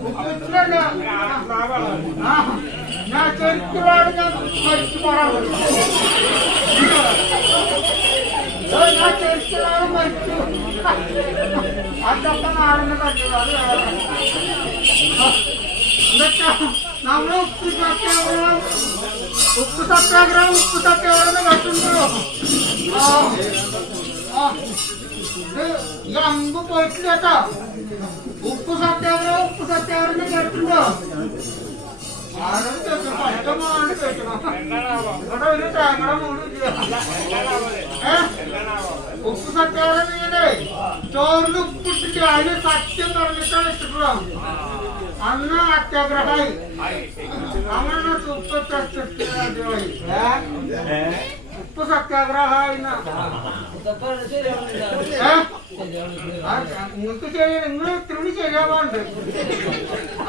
ഉപ്പിട്ടില്ലല്ല. ആ, ഞാൻ ശരിക്കുമാണ് ഞാൻ മരിച്ചു പോകാൻ ഞാൻ ശരിക്കുമാണ് മരിച്ചു അതൊക്കെ നാടിനെ കണ്ടു അത് വേറെ. എന്നിട്ട് നമ്മൾ ഉപ്പ് സത്യാഗ്രഹം ഉപ്പ് സത്യാഗ്രഹം ഉപ്പ് സത്യാഗ്രഹം കേട്ടിട്ടുണ്ടോ? ഉപ്പ് സത്യാഗ്രഹം ഇങ്ങനെ ചോറിൽ ഉപ്പിട്ടിട്ട് അതിന് സത്യം പറഞ്ഞിട്ടാണ് ഇഷ്ടപ്പെടാം അന്ന് അത്യാഗ്രഹമായി. അങ്ങനെ സൂപ്പർ സത്യാഗ്രഹമായി ഉപ്പ് സത്യാഗ്രഹമായി നിങ്ങൾക്ക് ശരി നിങ്ങൾ ഇത്രയും ശരിയാവാണ്ട്.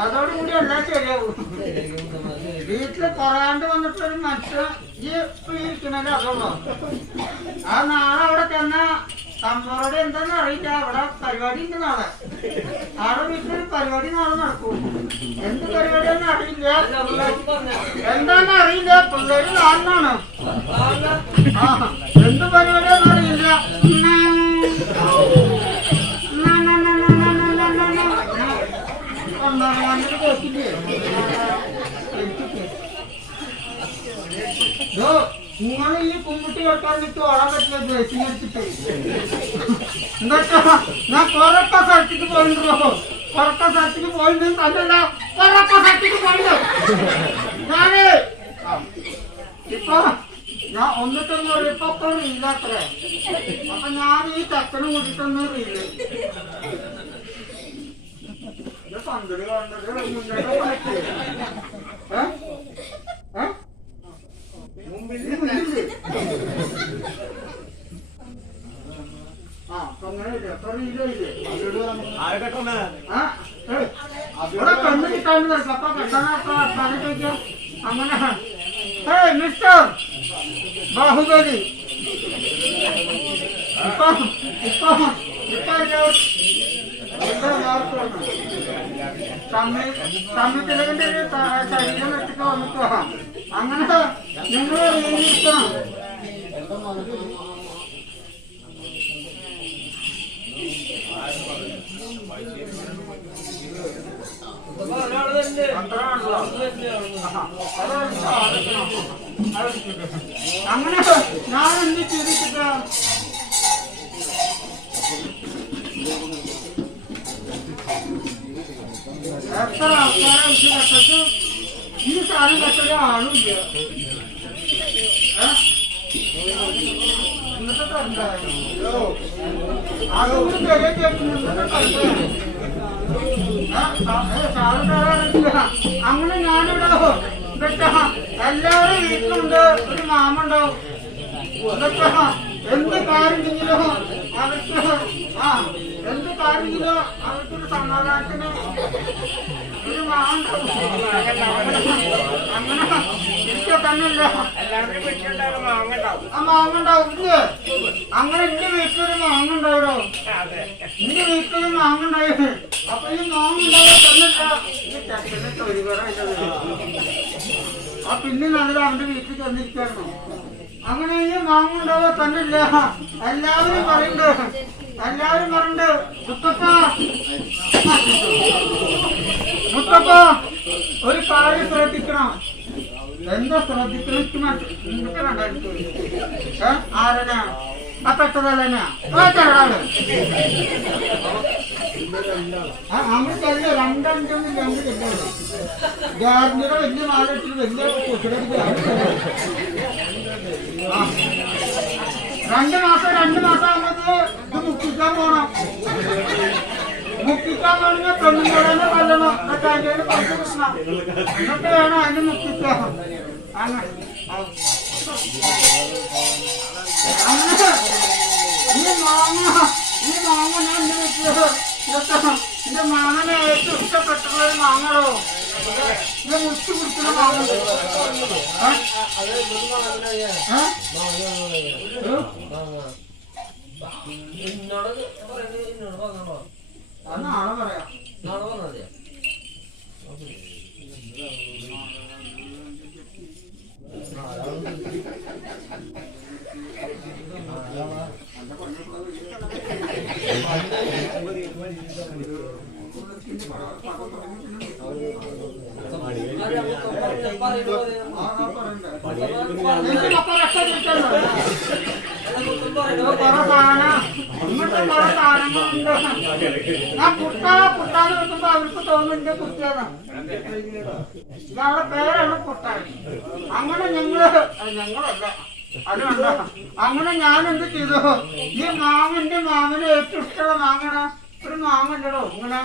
അതോടുകൂടി എല്ലാം ശരിയാവും. വീട്ടിൽ പറയാണ്ട് വന്നിട്ടൊരു മനുഷ്യൻ ഈ ഇപ്പൊ ഈ ഇരിക്കണല്ലേ അതുള്ളൂ ആ നാളെ അവിടെ ചെന്ന തമ്മോട് എന്താന്ന് അറിയില്ല. അവിടെ പരിപാടി ഉണ്ട് നാളെ. ആടെ വീട്ടിലൊരു പരിപാടി നാളെ നടക്കും എന്ത് പരിപാടിയാന്ന് അറിയില്ല എന്താന്ന് അറിയില്ല പിള്ളേര് ആണെന്നാണ് എന്ത് പരിപാടിയാന്ന് അറിയില്ല കേട്ടില്ലേ നിങ്ങൾ ഈ കുമ്മുട്ടി വെട്ടാനിട്ട് ഓടാൻ പറ്റില്ല എന്നിട്ടോ ഞാൻ കൊറക്ക സ്ഥലത്തേക്ക് പോയിട്ടുണ്ടോ? കൊറക്ക സ്ഥലത്തേക്ക് പോയിട്ടുണ്ട് തന്നല്ല കൊറക്ക സ്ഥലത്തേക്ക് പോയിട്ടുണ്ട് ഞാൻ ഇപ്പൊ ഞാൻ ഒന്നിട്ടൊന്നും ഇപ്പൊ ഇല്ലാത്രേ അപ്പൊ ഞാൻ ഈ ചക്കന് കൂട്ടിട്ടൊന്നും റീൽ പന്തൽ കണ്ടത് മുന്നോട്ട് പോയിട്ട് ഏ ഏ? മുമ്പിൽ മുന്നിൽ ആ അങ്ങനെ പറയില്ലേ ആ ഏയ്, ഇവിടെ പെണ്ണ് കിട്ടാൻ നടക്കും അപ്പൊ അങ്ങനെ അങ്ങനെ ഞാൻ എന്ത് ചെയ്തിട്ട് ഈ അങ്ങനെ ഞാനിവിടെ ഇതൊക്കെ എല്ലാവരും വീട്ടിലുണ്ട്. ഒരു മാമുണ്ടാവും. ഇതൊക്കെ എന്ത് കാര്യമെങ്കിലും അവർക്ക് ആ അങ്ങനെ ആ മാങ്ങുണ്ടാവും അങ്ങനെ എന്റെ വീട്ടിലൊരു മാങ്ങുണ്ടാവോ എന്റെ വീട്ടിലൊരു മാങ്ങുണ്ടായത് അപ്പൊ ഈ മാങ്ങുണ്ടാവുക തന്നില്ല ഈ തൊഴിലുറ ആ പിന്നെ നല്ല അവന്റെ വീട്ടിൽ ചെന്നിരിക്കായിരുന്നു അങ്ങനെ ഈ മാങ്ങണ്ടാവോ തന്നില്ല. എല്ലാവരും പറയുന്നുണ്ട്. എല്ലാവരും പറയുന്നുണ്ട് മുത്തപ്പ. മുത്തപ്പ ഒരു കാര്യം ശ്രദ്ധിക്കണം. എന്താ ശ്രദ്ധിക്കണം? നിങ്ങൾക്ക് കണ്ടായിരിക്കും ഏ? ആരനാ? ആ ആ നമ്മൾക്കല്ല രണ്ടഞ്ചൊന്നും രണ്ട് കിട്ടുള്ളൂ ഗാർഡിയുടെ വലിയ മാലിട്ട് വലിയ രണ്ട് മാസം രണ്ട് മാസം ആകുമ്പോൾ മുക്കിക്കാൻ പോണം. മുക്കിക്കാൻ വേണമെങ്കിൽ പെണ്ണുങ്ങളെ കല്ലണം എന്നൊക്കെ അതിന്റെ പൈസ പ്രശ്നം എന്നൊക്കെ വേണം അതിന് മുക്കിക്കാൻ. അങ്ങനെ. ഈ മാങ്ങ ഈ മാങ്ങ ഞാൻ എന്റെ വീട്ടിൽ ഇതൊക്കെ എന്റെ മാങ്ങനെ ഏറ്റവും ഇഷ്ടപ്പെട്ടുള്ള ഒരു മാങ്ങടോ ഇത് മുറിച്ച് കുടിക്കുന്ന മാങ്ങ. ഏ? പറയുന്നത് ഏ? അത് നാളെ പറയാം നാളെ വന്നാൽ മതിയോ ആ, അങ്ങനെ ഞങ്ങൾ ഞങ്ങളല്ല ഞാൻ എന്ത് ചെയ്തു ഈ മാമന്റെ മാമന് ഏറ്റവും ഇഷ്ടമുള്ള മാങ്ങണ ഒരു മാങ്ങല്ലടോ ഇങ്ങനെ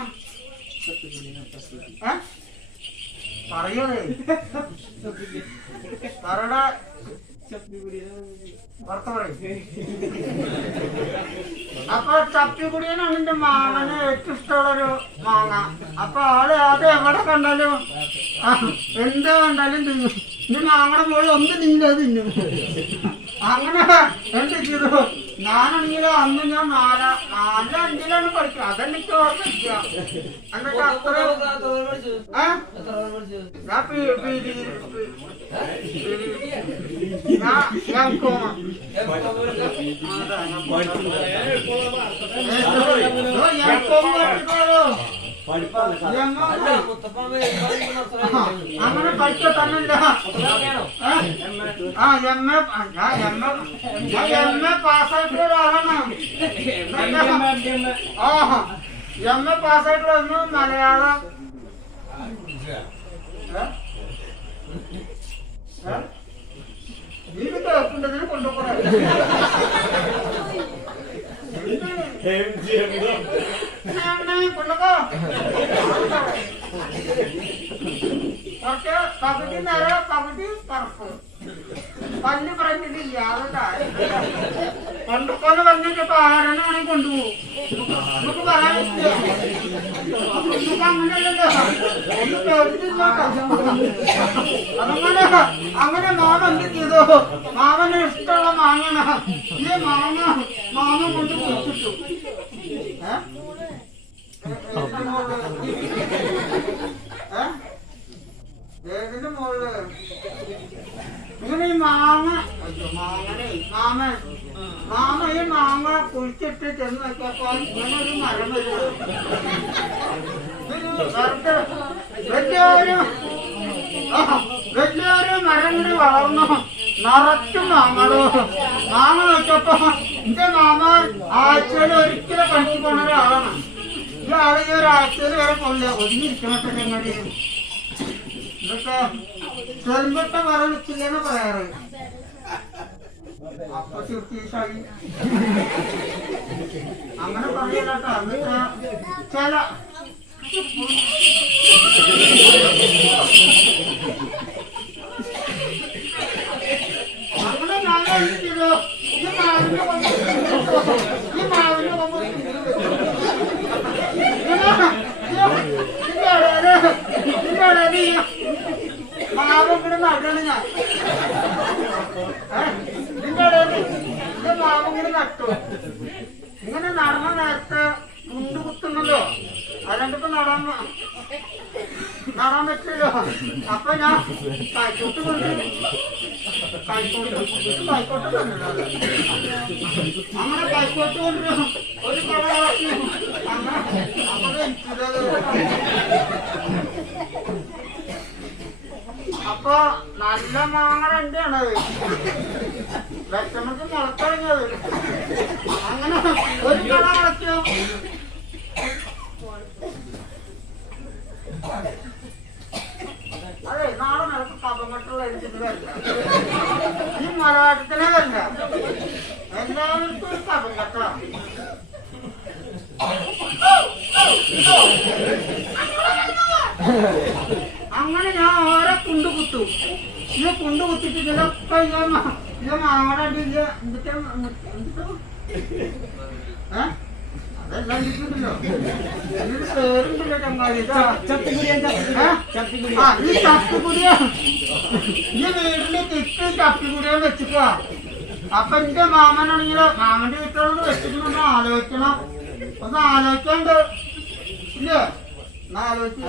പറയണേ പറയും അപ്പൊ ചപ്പിക്കുടിയനാണ് എന്റെ മാമന് ഏറ്റവും ഇഷ്ടമുള്ളൊരു മാങ്ങ. അപ്പൊ ആൾ അത് എവിടെ കണ്ടാലും എന്താ കണ്ടാലും തിന്നും. ഇനി മാങ്ങയുടെ മുകളിൽ ഒന്ന് തിന്നും തിന്നു തിന്നും. അങ്ങനെ എന്ത് ചെയ്തു? ഞാനെങ്കിലും അന്ന് ഞാൻ നാല നാല അഞ്ചിലാണ് പഠിച്ചത്. അതെനിക്ക് ഓർമ്മിക്കുക എന്നിട്ട് അത്ര ഞാൻ അങ്ങനെ പഠിച്ച തന്നില്ല ആ എം എ ഞാൻ എം എ ഞാൻ എം എ പാസ്സായിട്ടുള്ള ഒരാളാണ് ആ എം എ പാസ്സായിട്ടുള്ള ഒന്ന് മലയാളം ഏ? ഏ? നീ ഇത് കേൾക്കേണ്ടതിന് കൊണ്ടുപോകണം കൊണ്ടുപോ കുറച്ച് പകുതി നിറ പകുതി പറപ്പ്. പല്ല് പറഞ്ഞിട്ടില്ല അതുകൊണ്ടാണ് കൊണ്ടുപോന്ന് പറഞ്ഞിട്ടിപ്പോ ആരെണ്ണാണെങ്കിൽ കൊണ്ടുപോകും. നമുക്ക് പറയാനില്ല നമുക്ക് അങ്ങനെയല്ലല്ലോ. ഒന്ന് പേടിച്ചില്ലോട്ടോ അങ്ങനെ മാമ എന്ത് ചെയ്തു? മാമന് ഇഷ്ടമുള്ള മാങ്ങണ ഈ മാങ്ങ മാമ കൊണ്ട് കൊടുത്തിട്ടു ഏ? ഇങ്ങനെ ഈ മാങ്ങ മാങ്ങനെ മാമൻ മാമ ഈ മാങ്ങ കുഴിച്ചിട്ട് ചെന്ന് വെച്ചപ്പോ ഇങ്ങനെ ഒരു മരം വലിയൊരു വലിയൊരു മരം കൂടി വളർന്നു. നിറച്ചു മാങ്ങളോ മാങ്ങ വെച്ചപ്പോ എന്റെ മാമ ആഴ്ചയിൽ ഒരിക്കലും പണിക്ക് പോണ ഒരാളാണ്. ആൾ ഈ ഒരാഴ്ചയിൽ വരെ കൊള്ളില്ല ഒതുങ്ങിയിരിക്കണട്ടെ ഞങ്ങളുടെ ചെറുമ്പട്ട പറയണിച്ചില്ലെന്ന് പറയാറ് അപ്പൊ ചുറ്റീസായി അങ്ങനെ പറയലട്ടോ എന്നിട്ട് ചില അങ്ങനെ ഞാൻ ചെയ്തു? ഈ മാവിന്റെ ഈ മാവിന്റെ കൊമ്പ് മാവും കിടന്ന് നടണ് ഞാൻ? ഇതിന്റെ ഇടയിൽ ഇത് മാവും കൂടെ നട്ടു? ഇങ്ങനെ നടന്ന നേരത്തെ മുണ്ട് കുത്തുന്നല്ലോ. അതുകൊണ്ടിപ്പോ നടാൻ നടാൻ പറ്റില്ലല്ലോ. അപ്പൊ ഞാൻ കൈക്കോട്ട് കൊണ്ട് കൈക്കോട്ട് കൈക്കോട്ട് കൊണ്ടുവരാം അങ്ങനെ കൈക്കോട്ട് കൊണ്ടുവരും ഒരു കളറാക്കി. അങ്ങനെ. അപ്പൊ എനിക്കിത് അപ്പൊ നല്ല മാങ്ങ രണ്ടാണത് വിഷമക്ക് മുളത്തിറങ്ങിയത് അങ്ങനെ ഒരു കള വളച്ചു അതെ നാളെ നിനക്ക് കപകെട്ടുള്ള എനിക്കിതല്ല ഈ മലയാളത്തിലെ അല്ല എല്ലാവർക്കും ഒരു കപകെട്ടാണ് അങ്ങനെ ഞാൻ ഓരോ കുണ്ട് കുത്തും ഇത് കുണ്ട് കുത്തിട്ട് ഇതിലൊക്കെ ഇത് എന്നിട്ട് ഏ? അതെല്ലാം ഇരിക്കുന്നുണ്ടല്ലോ ഇതിന് പേരുണ്ടല്ലോ ചങ്ങാതി. ഈ ചപ്പിക്കുടിയ ഈ വീടിന്റെ ചുറ്റും ചപ്പിക്കുടിയ വെച്ചിക്കുക അപ്പൊ എന്റെ മാമനാണെങ്കിലോ മാമന്റെ വീട്ടിലോട് വെച്ചിട്ടുണ്ടെന്ന് ആലോചിക്കണം. ഒന്ന് ആലോചിക്കണ്ട്. ഇല്ലേ? നാലോചിച്ച്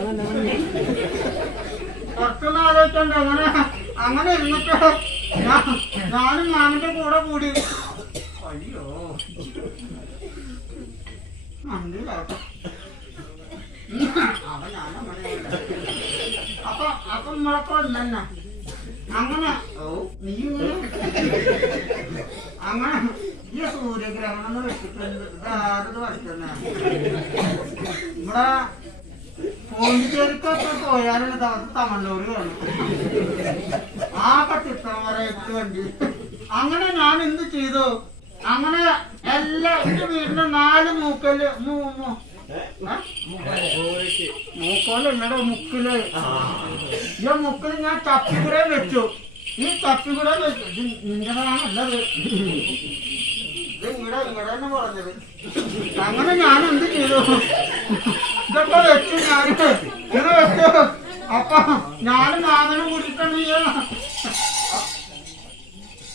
കുറച്ചൊന്നും ആലോചിക്കണ്ട അങ്ങനെ. അങ്ങനെ ഇരുന്നിട്ട് ഞാനും മാമിന്റെ കൂടെ കൂടി. അയ്യോ. മണ്ടിയിലാട്ടെ അവൻ ഞാനങ്ങനെ അപ്പൊ അപ്പൊ നമ്മളൊക്കെ ഒന്നെ അങ്ങനെ ഓ നീ അങ്ങനെ ഈ സൂര്യഗ്രഹണം എന്ന് വെച്ചിട്ടുണ്ട്. ഇതാരത് വരയ്ക്കുന്ന ഇവിടെ പോണ്ടിച്ചേരിക്കൊക്കെ പോയാലുള്ള ദിവസം തമിഴ്നൂര് കാണും. വണ്ടി അങ്ങനെ ഞാൻ എന്ത് ചെയ്തു? അങ്ങനെ എല്ലാ എന്റെ വീടിന്റെ നാല് മൂക്കൽ? മൂക്കോൽ എന്നടെ മുക്കിൽ. ഈ മുക്കിൽ ഞാൻ ചപ്പിക്കുടെ വെച്ചു. ഈ ചപ്പിക്കുടെ വെച്ചു. തന്നെ പറഞ്ഞത് അങ്ങനെ ഞാൻ എന്ത് ചെയ്തു? ഇതൊക്കെ വെച്ചു ഞാൻ ഇത് വെച്ചു. അപ്പൊ ഞാനും നാഥനും കൂടിയിട്ടാണ് ഈ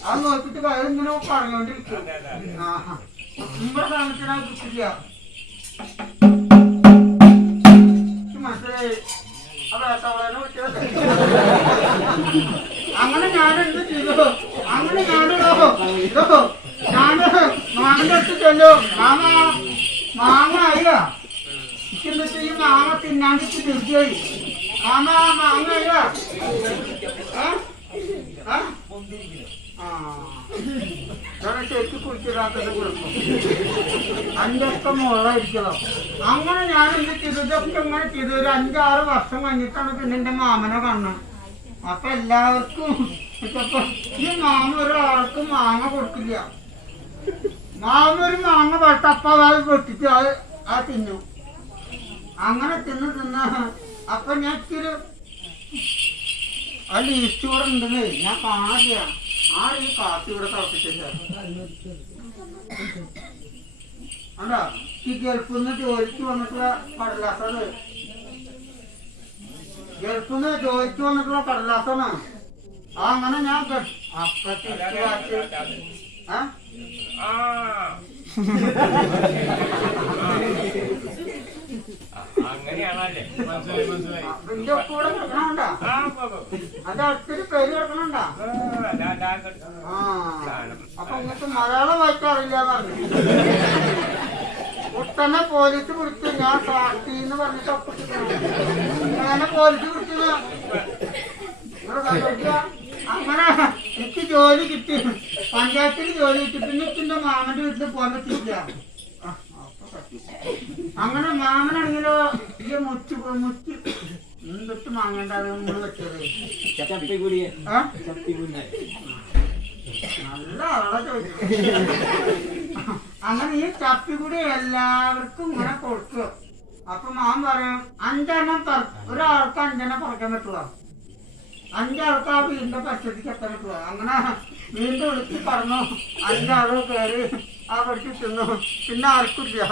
അത് നോക്കിട്ട് ഇങ്ങനെ പറഞ്ഞോണ്ടിരിക്കും ആഹാ സാധനത്തിന് അത് കിട്ടില്ല മനസ്സിലായി? അങ്ങനെ ഞാൻ ചെയ്തോ? അങ്ങനെ ഞാനിടോ ഇതോ ഞാൻ മാങ്ങ അടുത്ത് ചെല്ലോ മാമ മാങ്ങ ആയില്ല. എന്നിട്ട് ഈ മാങ്ങ തിന്നാണ്ടിട്ട് തീർച്ചയായി മാങ്ങ മാങ്ങ ആയില്ല. ഏ? ശരിക്കും കുടിച്ചിടാത്തത് അന്റെ ഒക്കെ അങ്ങനെ ഞാൻ എന്റെ ചെയ്തു? ഇതൊക്കെ ഇങ്ങനെ ചെയ്തു. ഒരു അഞ്ചാറ് വർഷം കഴിഞ്ഞിട്ടാണ് പിന്നെ എന്റെ മാമനെ കാണുന്നത്. അപ്പൊ എല്ലാവർക്കും ഈ മാമ ഒരാൾക്കും മാങ്ങ കൊടുക്കില്ല. മാമ ഒരു മാങ്ങ അപ്പൊ അത് പൊട്ടിച്ച് അത് ആ തിന്നു. അങ്ങനെ തിന്ന് തിന്ന അപ്പൊ ഞാൻ ഇച്ചിരി ആ ലീസ്റ്റ് കൂടെ ഉണ്ടെന്നേ. ഞാൻ കാണില്ല ആ ഈ കാപ്പി ഇവിടെ തിളപ്പിച്ചില്ല അണ്ടാ ഈ ഗൾഫിൽ നിന്ന് ജോലിക്ക് വന്നിട്ടുള്ള കടലാസാണ്. ഗൾഫിൽ നിന്ന് ജോലിക്ക് വന്നിട്ടുള്ള കടലാസാണ്. ആ അങ്ങനെ ഞാൻ അപ്പത്തി ആ. കൂടെ കിടക്കണുണ്ടാ പേര് കിടക്കണുണ്ടാ ആ, അപ്പൊ ഇങ്ങക്ക് മലയാളം വായിക്കാറില്ല ഒട്ടനെ പോലീസ് പിടിച്ചു ഞാൻ സാക്ഷി എന്ന് പറഞ്ഞിട്ട് അങ്ങനെ പോലീസ് പിടിച്ചു അങ്ങനെ എനിക്ക് ജോലി കിട്ടി. പഞ്ചായത്തിൽ ജോലി കിട്ടി. പിന്നെ എന്റെ മാമന്റെ വീട്ടിൽ പോകാൻ പറ്റില്ല ആ, അപ്പൊ പറ്റി. അങ്ങനെ മാമനാണെങ്കിലോ ഈ മുച്ച് മുറ്റി മുച്ച് എന്തൊട്ട് മാങ്ങണ്ടാണ് നമ്മൾ വെച്ചത്. ചട്ടി നല്ല ആളെ അങ്ങനെ ഈ ചപ്പിക്കുടി എല്ലാവർക്കും ഇങ്ങനെ കൊടുക്കും അപ്പൊ മാൻ പറയും അഞ്ചെണ്ണം ഒരാൾക്ക് അഞ്ചെണ്ണം പറക്കാൻ പറ്റുക അഞ്ചാൾക്ക് ആ വീടിന്റെ പരിസ്ഥിതിക്ക് എത്താൻ പറ്റുക അങ്ങനെ വീണ്ടും വിളിച്ച് പറഞ്ഞു അഞ്ചാൾ കയറി ആ പഠിച്ച് തിന്നു പിന്നെ ആർക്കില്ല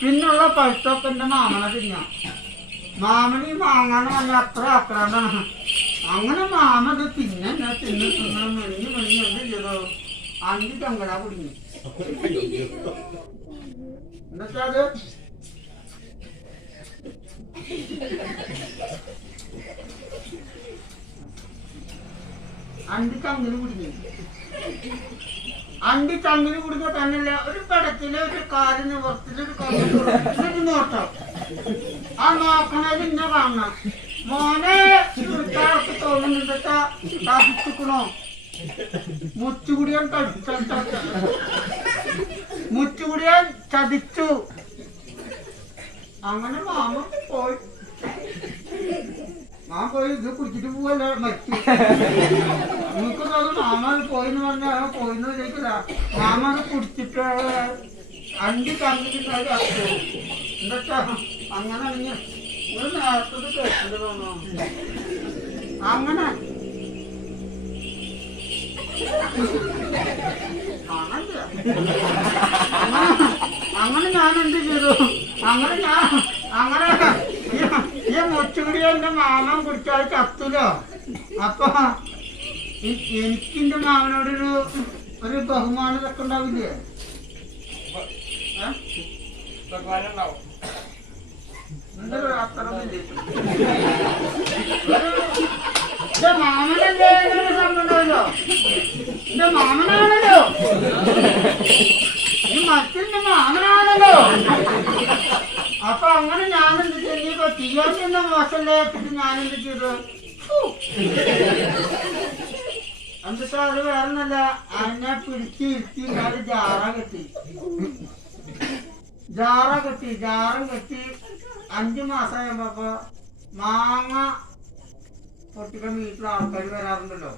പിന്നുള്ള പഴുത്തൊക്കെ എന്റെ തിന്ന തിന്നാം. മാമന് മാങ്ങാന്ന് പറഞ്ഞ അത്ര ആക്രാന്താണ്. അങ്ങനെ മാമ ഇത് തിന്നെ തിന്ന് തിന്ന് മെണിഞ്ഞ് മെണിഞ്ഞ് എന്ത് ചെയ്തു? അഞ്ച് ചങ്കട കുടുങ്ങി. എന്നുവെച്ചാ അഞ്ച് ചങ്ങിന് കുടുങ്ങി. അണ്ടി തമ്മിൽ കുടുങ്ങ തന്നെയല്ല ഒരു പടത്തിൽ ഒരു കാറിന് പുറത്തിൽ ഒരു കണ്ണു നോട്ടം. ആ നോക്കണത് ഇന്നെ കാണണം. മോനെ ചുരുക്കാർക്ക് തോന്നുന്നുണ്ട് തപ്പിക്കണോ മുച്ചുകുടിയാൻ മുച്ചുകുടിയാൻ ചതിച്ചു. അങ്ങനെ മാമ പോയി. മാമ പോയി ഇത് കുടിച്ചിട്ട് പോവല്ല? മറ്റു നിങ്ങൾക്ക് തോന്നും മാമ പോയിന്ന് പറഞ്ഞാൽ പോയിന്ന് വിചാരിക്കില്ല മാമ കുടിച്ചിട്ട് അഞ്ച് കണ്ടിട്ട് എന്താ അങ്ങനെ അല്ലെങ്കിൽ ഒരു നേരത്തത് കേട്ടിട്ട് കാണണ്ട. അങ്ങനെ- അങ്ങനെ ഞാൻ എന്ത് ചെയ്തു? അങ്ങനെ ഞാൻ അങ്ങനെ ഈ- മുച്ചുകുടി എന്റെ മാമൻ കുടിച്ചാൽ ചത്തുലോ? അപ്പൊ എനിക്ക് എന്റെ മാമനോടൊരു ഒരു ബഹുമാനം ഇതൊക്കെ ഉണ്ടാവില്ലേ? മാമനല്ലേ എന്നൊരു സംഭവം ഉണ്ടാവല്ലോ എന്റെ മാമനാണല്ലോ? ഈ മറ്റെന്റെ മാമനാണല്ലോ? അപ്പൊ അങ്ങനെ ഞാനെന്ത് ചെയ്തിപ്പോ ചെയ്യാൻ മോശമല്ലേ ഞാനെന്ത് ചെയ്തു. എന്നിട്ട് അത് വേറൊന്നല്ല. അതിനെ പിടിച്ച് ഇരുത്തി അത് ജാറ കെട്ടി. ജാറ കെട്ടി ജാറും കെട്ടി. അഞ്ചു മാസം കഴിയുമ്പോ മാങ്ങ പൊട്ടിക്കാൻ വീട്ടിലെ ആൾക്കാർ വരാറുണ്ടല്ലോ.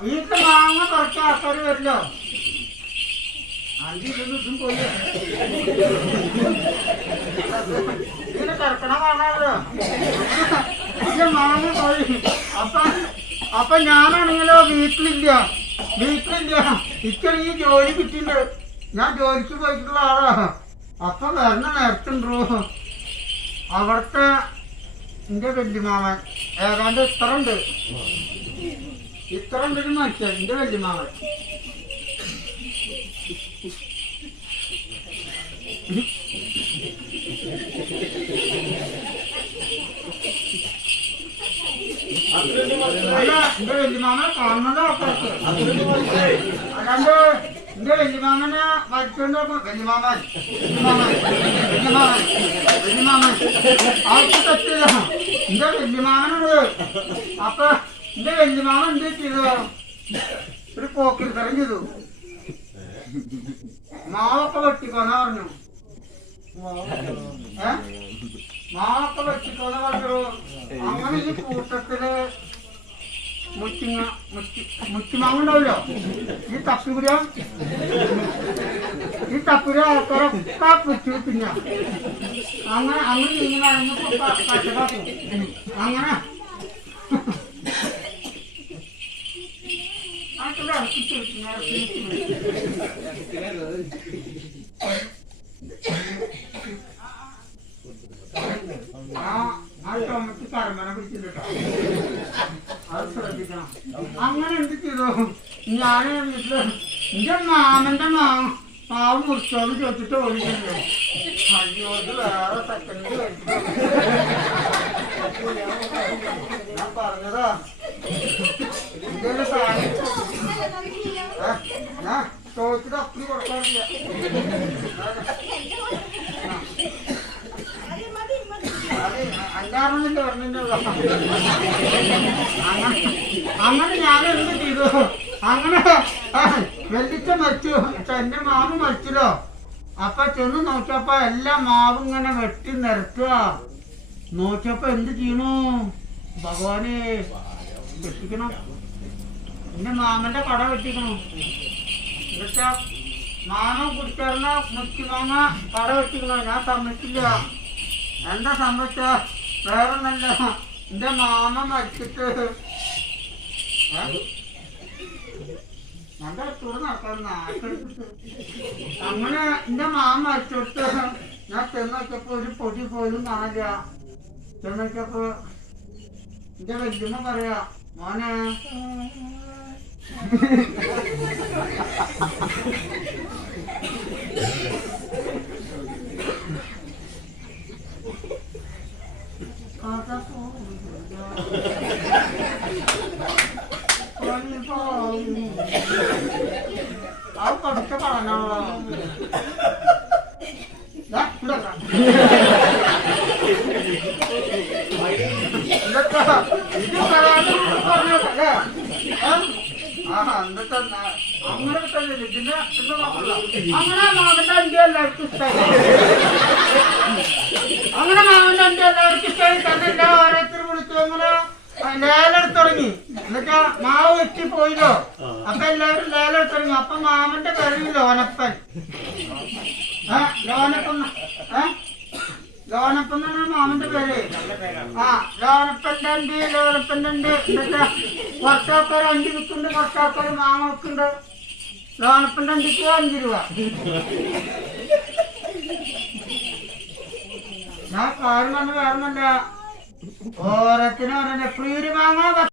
വീട്ടിൽ മാങ്ങ കുറച്ച് ആൾക്കാർ വരില്ലോ ഇതും പോയി ഇതിന് കാണാമല്ലോ ഇത് മാങ്ങ പോയി അപ്പൊ അപ്പൊ ഞാനാണെങ്കിലോ വീട്ടിലില്ല വീട്ടിലില്ല ഇക്കറി ഈ ജോലി കിട്ടിണ്ട് ഞാൻ ജോലിക്ക് പോയിട്ടുള്ള ആളാ അപ്പൊ വരണ നേരത്തുണ്ടോ അവിടുത്തെ എന്റെ വല്യമാമൻ ഏതാണ്ട് ഇത്ര ഉണ്ട് ഇത്ര ഉണ്ട് ഒരു മനുഷ്യൻ എന്റെ വല്യമാമൻ അല്ല എന്റെ വല്യമാമനെ കാണുന്നുണ്ടോ അല്ലാണ്ട് എന്റെ വല്യമാമനെ വല്യമാമൻ വല്യമാമൻ വല്യമാമൻ വല്യമാമൻ ആൾക്ക് തെറ്റില്ല എന്റെ വല്യമാമനുണ്ട് അപ്പൊ എന്റെ വല്യമാമൻ എന്ത് ചെയ്തു ഒരു പോക്കിൽ തരം ചെയ്തു. മാവൊക്കെ വെട്ടിക്കോന്ന പറഞ്ഞു. ഏ? മാവൊക്കെ വെട്ടിക്കോന്ന പറഞ്ഞു അങ്ങനെ ഈ കൂട്ടത്തിൽ മുച്ചിങ്ങ മുച്ചി മുച്ചിമാങ്ങ ഉണ്ടാവില്ലോ ഈ തപ്പുര ഈ തപ്പുര ആൾക്കാരൊക്കെ പുച്ചു തിന്ന അങ്ങനെ അങ്ങനെ പച്ചക്കാക്കും. അങ്ങനെ. ആ ആ ടോമറ്റ് കർമ്മനെ പിടിച്ചിട്ടോ ശ്രദ്ധിക്കണം അങ്ങനെ എന്ത് ചെയ്തു? ഞാൻ വീട്ടിൽ? എന്റെ മാമന്റെ മാ മാവ് മുറിച്ചോന്ന് ചോദിച്ചിട്ട് ഓടിക്കുന്നു അയ്യോ ഇത് വേറെ സെക്കൻഡ് ഞാൻ പറഞ്ഞതാ. എന്റെ സാധനം? ഞാൻ ചോദിച്ചിട്ട് അപ്പി കൊടുക്കാറില്ല അതെ, അഞ്ചാറെണ്ണം പറഞ്ഞിട്ടുള്ള അങ്ങനെ ഞാൻ എന്ത് ചെയ്തു? അങ്ങനെ വെള്ളിച്ച മരിച്ചു. എന്റെ മാവ് മരിച്ചല്ലോ അപ്പൊ ചെന്ന് നോക്കിയപ്പോ എല്ലാ മാവും ഇങ്ങനെ വെട്ടി നിരത്തുക നോക്കിയപ്പോ എന്ത് ചെയ്യണു? ഭഗവാനെ വെട്ടിക്കണം? എന്റെ മാമന്റെ കട വെട്ടിക്കണു. എന്നുവെച്ചാ മാമ കുടിച്ചേർന്ന മുച്ചിമാങ്ങ കട വെട്ടിക്കണോ. ഞാൻ സമ്മതിച്ചില്ല. എന്താ സംഭവിച്ച? വേറെ നല്ല എന്റെ മാമ മരിച്ചിട്ട്? നല്ല ചൂട് നടക്കാൻ അങ്ങനെ എന്റെ മാമ മരിച്ചിട്ട് ഞാൻ ചെന്ന് ഒരു പൊടി പോലും കാണില്ല ചെന്ന് നോക്കിയപ്പോ എന്റെ വല്യമ്മ പറയാ മോനെ കഥ പോയില്ല. കളി പോയി. അത് കൊടുത്ത പറഞ്ഞോളാം ദാ, ഇവിടെ വാ. എന്നിട്ട് ഇത് പറയാതെ പറഞ്ഞതല്ലേ? ഏ? ആഹാ, എന്നിട്ട് ന- അങ്ങനെ തന്നെ ഇതിന്റെ ഇത് നോക്കണ്ട. അങ്ങനെ മാമന്റെ അണ്ടി എല്ലാവർക്കും ഇഷ്ടമായി അണ്ടി എല്ലാവർക്കും തന്നെ ഓരോരുത്തർ വിളിച്ചു അങ്ങനെ ലേലെടുത്ത് എന്നിട്ട് മാവ് വെട്ടി പോയില്ലോ. അപ്പൊ എല്ലാവരും ലേലെടുത്ത് തുടങ്ങി അപ്പൊ മാമന്റെ പേര് ലോനപ്പൻ. ഏ ലോനപ്പൻ ഏ ലോനപ്പൻ എന്നാണ് മാമന്റെ പേര്? ആ ലോനപ്പന്റെ ഉണ്ട് ലോനപ്പന്റെ ഉണ്ട് എന്നിട്ട് കുറച്ചാൾക്കാർ അണ്ടി വിൽക്കുന്നുണ്ട് കുറച്ചാൾക്കാർ മാങ്ങ വിൽക്കുന്നുണ്ട് ലോനപ്പന്റെ അണ്ടിക്ക് അഞ്ചു രൂപ. ഞാൻ കാരണം കാരണമല്ല വേറൊന്നല്ല ഓരത്തിന് ഓരോ പ്രിയൂര് മാങ്ങ